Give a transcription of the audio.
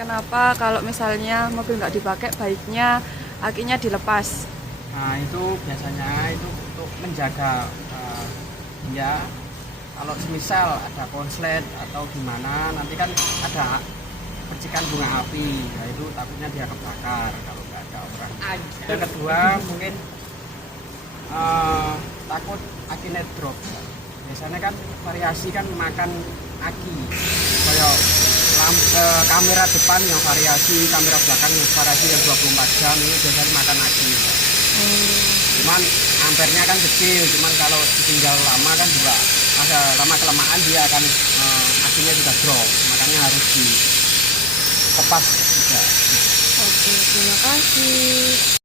Kenapa kalau misalnya mobil nggak dipakai baiknya akinya dilepas? Nah itu biasanya itu untuk menjaga dia kalau semisal ada konslet atau gimana nanti kan ada percikan bunga api, nah itu takutnya dia kebakar kalau nggak ada orang. Yang kedua mungkin takut akinya drop. Biasanya kan variasi kan makan aki kayak kamera depan yang variasi, kamera belakang yang variasi yang 24 jam ini biasanya makan aki. Cuman ampernya kan kecil, cuman kalau ditinggal lama kan juga ada lama kelamaan dia akan akinya juga drop, makanya harus dikepas juga. Oke, terima kasih.